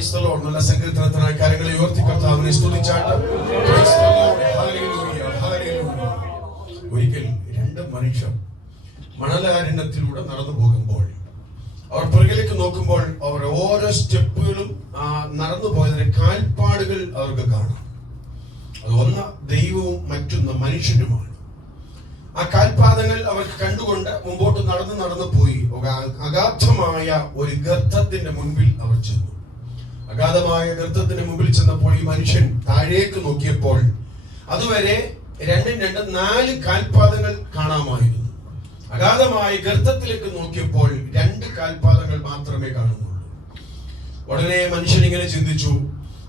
നല്ല സങ്കീർത്തനത്തിനായി കാര്യങ്ങളെ ഉയർത്തി കർത്താവിനെ സ്തുതിച്ചാട്ട്. ഒരിക്കൽ രണ്ട് മനുഷ്യർ മണലാരണ്യത്തിലൂടെ നടന്നു പോകുമ്പോൾ അവർ പുറകിലേക്ക് നോക്കുമ്പോൾ അവർ ഓരോ സ്റ്റെപ്പുകളും നടന്നു പോയതിന്റെ കാൽപ്പാടുകൾ അവർക്ക് കാണാം. അത് ഒന്ന് ദൈവവും മറ്റൊന്ന് മനുഷ്യനുമാണ്. ആ കാൽപാദങ്ങൾ അവർക്ക് കണ്ടുകൊണ്ട് മുമ്പോട്ട് നടന്നു പോയി അഗാധമായ ഒരു ഗർത്തത്തിന്റെ മുൻപിൽ അവർ ചെന്നു. അഗാധമായ ഗർത്തത്തിന്റെ മുമ്പിൽ ചെന്നപ്പോൾ ഈ മനുഷ്യൻ താഴേക്ക് നോക്കിയപ്പോൾ അതുവരെ 4 കാൽപാദങ്ങൾ കാണാമായിരുന്നു. അഗാധമായ ഗർത്തത്തിലേക്ക് നോക്കിയപ്പോൾ 2 കാൽപാദങ്ങൾ മാത്രമേ കാണുന്നുള്ളൂ. ഉടനെ മനുഷ്യൻ ഇങ്ങനെ ചിന്തിച്ചു,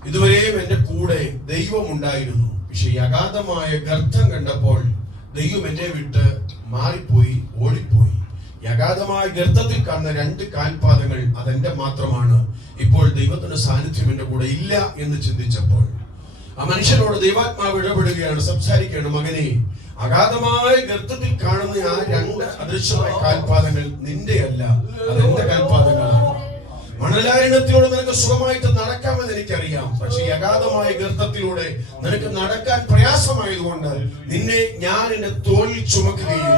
ഇതുവരെയും എന്റെ കൂടെ ദൈവം ഉണ്ടായിരുന്നു, പക്ഷെ ഈ അഗാധമായ ഗർത്തം കണ്ടപ്പോൾ ദൈവം എന്നെ വിട്ട് മാറിപ്പോയി, ഓടിപ്പോയി. ഈ അഗാധമായ ഗർത്തത്തിൽ കാണുന്ന 2 കാൽപാദങ്ങൾ അതെന്റെ മാത്രമാണ്. ഇപ്പോൾ ദൈവത്തിന്റെ സാന്നിധ്യം എന്റെ കൂടെ ഇല്ല എന്ന് ചിന്തിച്ചപ്പോൾ ആ മനുഷ്യനോട് ദൈവാത്മാവ് ഇടപെടുകയാണ്, സംസാരിക്കുകയാണ്, മകനെ, അഗാധമായ ഗർത്തത്തിൽ കാണുന്ന ആ 2 അദൃശ്യമായ കാൽപാദങ്ങൾ നിന്റെ അല്ല, അതെന്റെ കാൽപാദങ്ങളാണ്. മണലാരണ്യത്തിലൂടെ നിനക്ക് സുഖമായിട്ട് നടക്കാമെന്ന് എനിക്കറിയാം, പക്ഷെ ഈ അഗാധമായ ഗർത്തത്തിലൂടെ നിനക്ക് നടക്കാൻ പ്രയാസമായതുകൊണ്ട് നിന്നെ ഞാൻ എന്റെ തോളിൽ ചുമക്കുകയും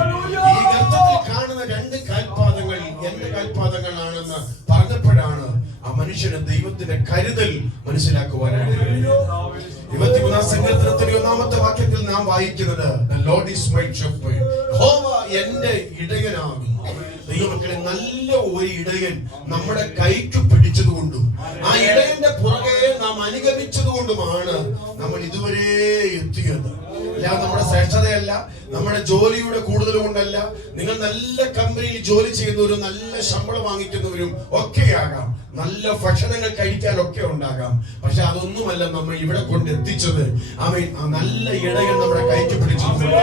ഈ ഗർത്തത്തിൽ കാണുന്ന 2 കാൽപാദങ്ങൾ എന്റെ കാൽപാദങ്ങളാണെന്ന് പറഞ്ഞപ്പോഴാണ് ആ മനുഷ്യന് ദൈവത്തിന്റെ കരുതൽ മനസ്സിലാക്കുവാനാണ്. 23-ാം സങ്കീർത്തനത്തിന്റെ 1-ാമത്തെ വാക്യത്തിൽ നാം വായിക്കുന്നത്, The Lord is my shepherd. യഹോവ എന്റെ ഇടയനാകുന്നു. ദൈവമക്കളെ, നല്ല ഒരു ഇടയൻ നമ്മുടെ കൈക്ക് പിടിച്ചതുകൊണ്ടും ആ ഇടയന്റെ പുറകെ നാം അനുഗമിച്ചതുകൊണ്ടുമാണ് നമ്മൾ ഇതുവരെ എത്തിയത്. അല്ല നമ്മുടെ ശ്രേഷ്ഠതയല്ല, നമ്മുടെ ജോലിയുടെ കൂടുതൽ കൊണ്ടല്ല. നിങ്ങൾ നല്ല കമ്പനിയിൽ ജോലി ചെയ്യുന്നവരും നല്ല ശമ്പളം വാങ്ങിക്കുന്നവരും ഒക്കെയാകാം, നല്ല ഭക്ഷണങ്ങൾ കഴിക്കാനൊക്കെ ഉണ്ടാകാം. പക്ഷെ അതൊന്നുമല്ല നമ്മൾ ഇവിടെ കൊണ്ടെത്തിച്ചത്. ആമേൻ. ആ നല്ല ഇടയൻ നമ്മുടെ കൈക്ക് പിടിച്ചതുകൊണ്ട്,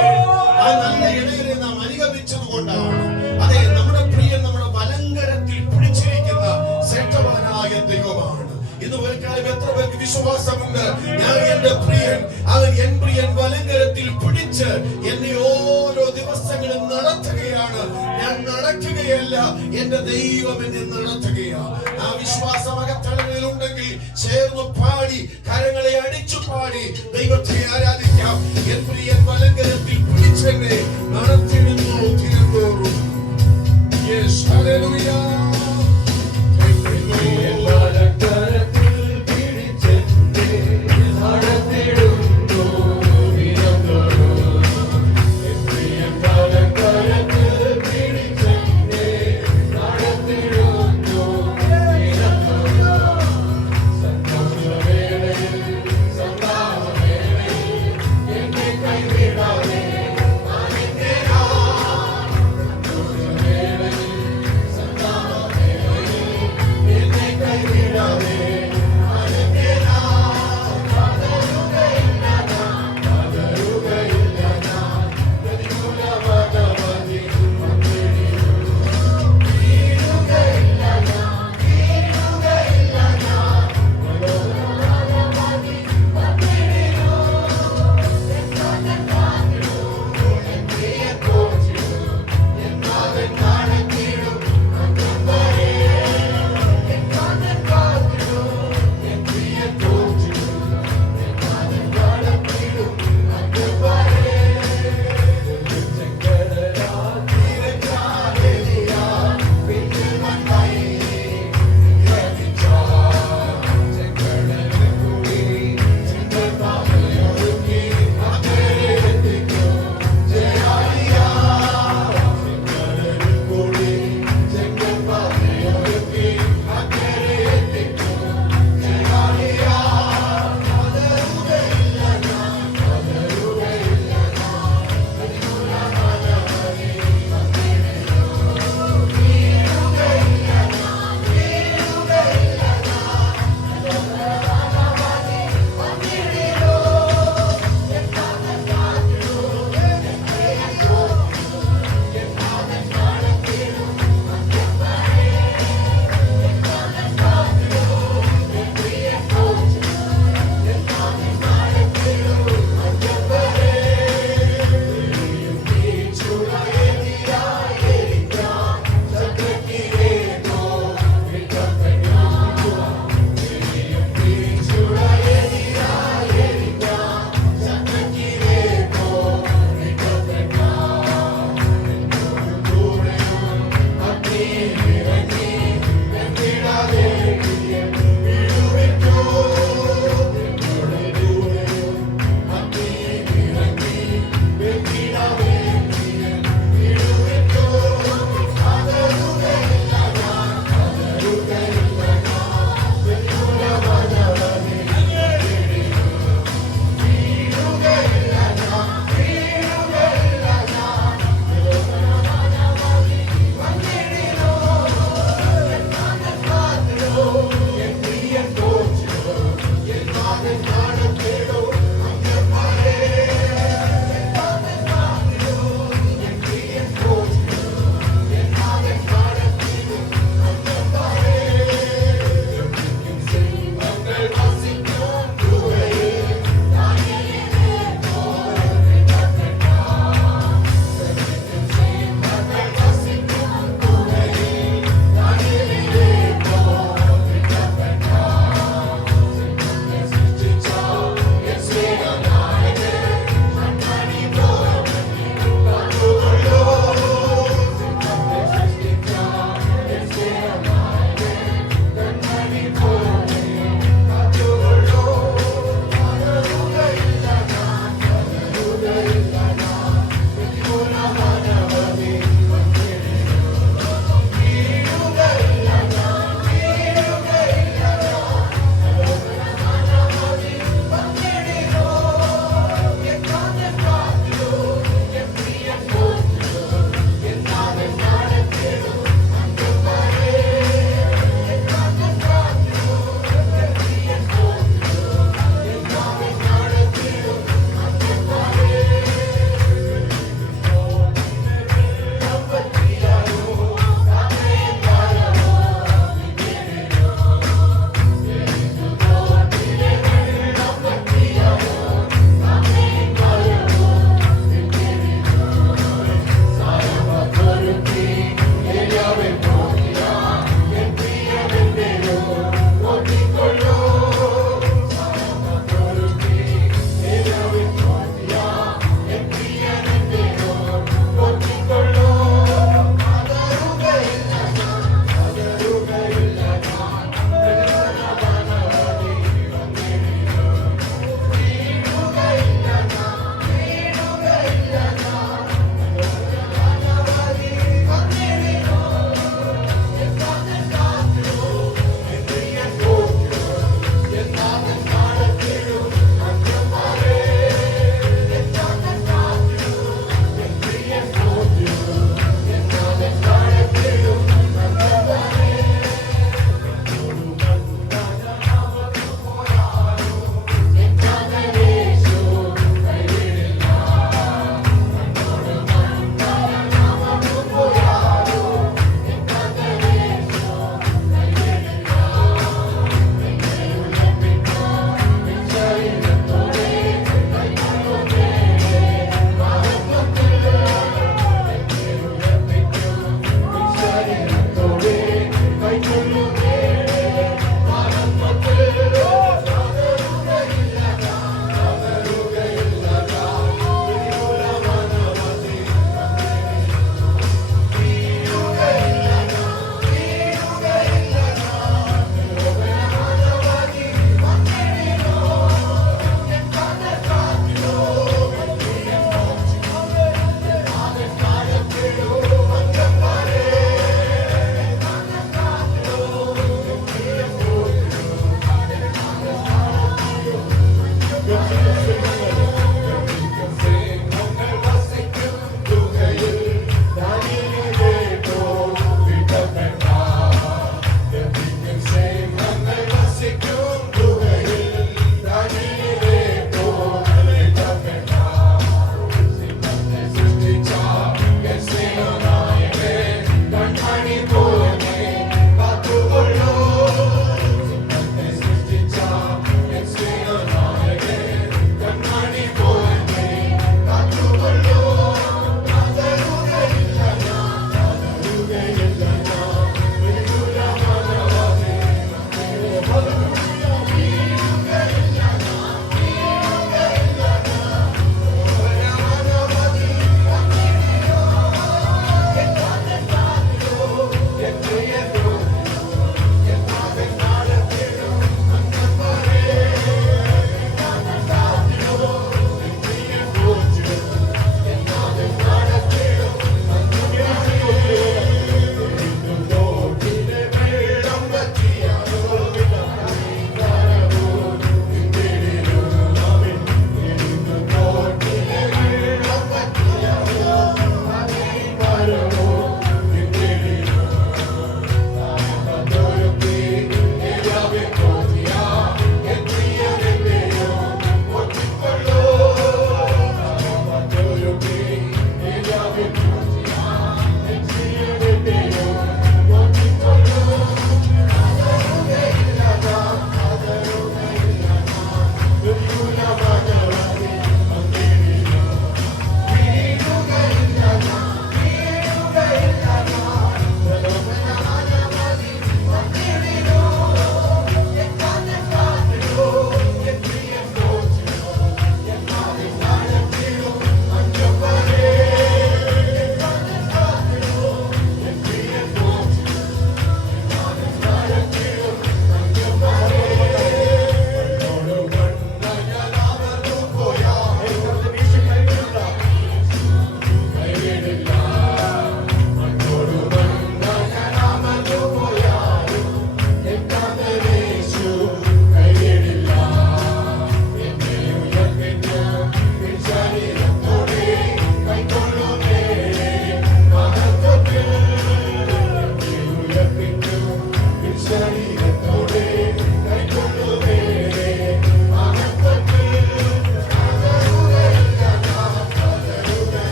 ആ നല്ല ഇടയനെ നാം അനുഗമിച്ചത് കൊണ്ടാണ്. അതെ, നമ്മുടെ പ്രിയൻ നമ്മുടെ വലങ്കരത്തിൽ പിടിച്ചിരിക്കുന്ന ശ്രേഷ്ഠവാനായ ദൈവമാണ്. ഇന്ന് ഒരിക്കലും എത്ര പേർക്ക് വിശ്വാസമുണ്ട്, ഞാൻ എന്റെ പ്രിയൻ, അവൻ എൻ പ്രിയൻ വലങ്കരത്തിൽ പിടിച്ച് എന്നെ ഓരോ ദിവസങ്ങളും നടത്തുകയാണ്. ഞാൻ നടക്കുകയല്ല, എന്റെ ദൈവം എന്നെ നടത്തുകയാണ്. ആ വിശ്വാസം അകത്തളങ്ങളിലുണ്ടെങ്കിൽ ചേർന്ന് പാടി, കരങ്ങളെ അടിച്ചു പാടി ദൈവത്തെ ആരാധിക്കാം. എൻ പ്രിയൻ വലങ്കരത്തിൽ പിടിച്ചെന്നെ നടത്തിരുന്നു തിരുന്തോറും. Yes, hallelujah.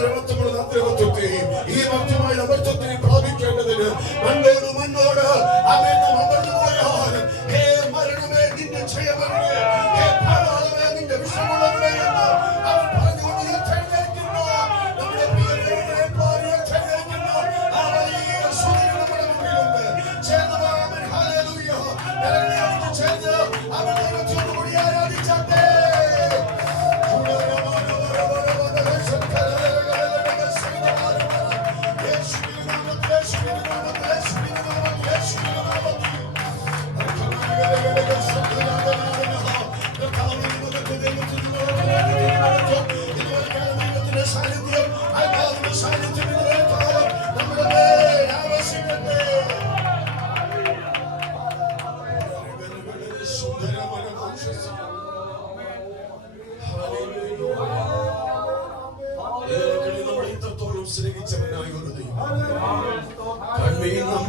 ഈ മറ്റുമായ അമർത്തത്തെ പ്രാപിക്കേണ്ടതിന് മണ്ണോട് അമർന്നു പോയാൽ ഹേ മരണമേ നിന്റെ ജയമേ, ഹേ പാതാളമേ നിന്റെ വിഷമുള്ളവേ എന്ന് അവൻ പറഞ്ഞുകൊണ്ട് ഉയർത്തെഴുന്നേൽക്കുന്നു. നമ്മുടെ പ്രിയപ്പെട്ടവരെ പോലെ ഉയർത്തെഴുന്നേൽക്കുന്നു. ആ വലിയ സൂര്യൻ നമ്മുടെ മുന്നിലുണ്ട്. ചേർന്ന് ആമേൻ ഹല്ലേലൂയ. നിലവിളിയടിച്ച് ചേർന്ന് അവൻ ദൈവത്തോടു കൂടി ആരാധിച്ചാട്ടെ.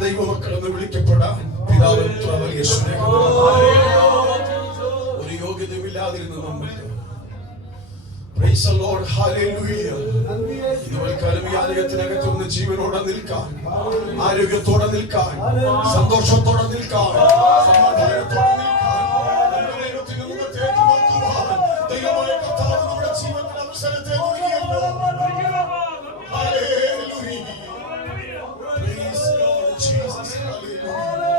ദൈവമക്കളെന്ന് വിളിക്കപ്പെടാൻ പിതാവ് വലിയ സ്നേഹം. ഒരു യോഗ്യതയുമില്ലാതിരുന്ന നമ്മൾക്ക് Praise the Lord, hallelujah. ഇന്നുവൽക്കാലം ഈ ആലയത്തിനകത്ത് നിന്ന് ജീവനോടെ നിൽക്കാൻ, ആരോഗ്യത്തോടെ നിൽക്കാൻ, സന്തോഷത്തോടെ നിൽക്കാൻ, സമാധാനത്തോടെ നിൽക്കാൻ, ദൈവത്തിന്റെ മുഖത്തേക്ക് നോക്കുവാൻ ദൈവമായ കർത്താവ് നമ്മുടെ ജീവിതത്തിൽ അവസരത്തെ നൽകിയല്ലോ. Hallelujah. Praise God, Jesus, hallelujah.